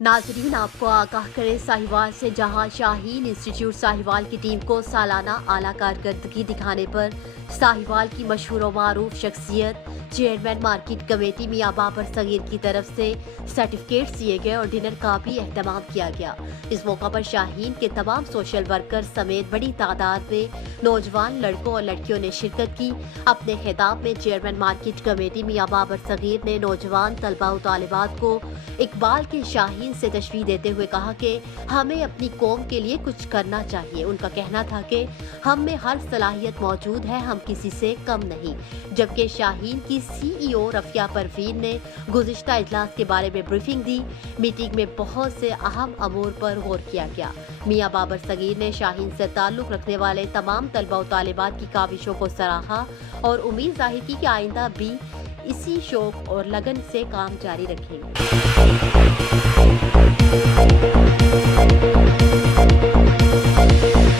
नाज़रीन, आपको आगाह करें साहिवाल से, जहां शाहीन इंस्टीट्यूट साहिवाल की टीम को सालाना आला कारकर्दगी दिखाने पर साहिवाल की मशहूर व मारूफ शख्सियत चेयरमैन मार्केट कमेटी मियां बाबर सगीर की तरफ से सर्टिफिकेट्स दिए गए और डिनर का भी एहतमाम किया गया। इस मौका पर शाहीन के तमाम सोशल वर्कर समेत बड़ी तादाद में नौजवान लड़कों और लड़कियों ने शिरकत की। अपने खिताब में चेयरमैन मार्केट कमेटी मियां बाबर सगीर ने नौजवान तलबा व तालिबात को इकबाल के शाहीन से तशरीह देते हुए कहा कि हमें अपनी कौम के लिए कुछ करना चाहिए। उनका कहना था कि हम में हर सलाहियत मौजूद है, हम किसी से कम नहीं। जबकि शाहीन की CEO रफिया परवीन ने गुज़िश्ता इजलास के बारे में ब्रीफिंग दी। मीटिंग में बहुत से अहम अमूर पर गौर किया गया। मियां बाबर सगीर ने शाहीन से ताल्लुक़ रखने वाले तमाम तलबा व तालिबात की काविशों को सराहा और उम्मीद जाहिर की कि आइंदा भी इसी शौक और लगन से काम जारी रखेंगे।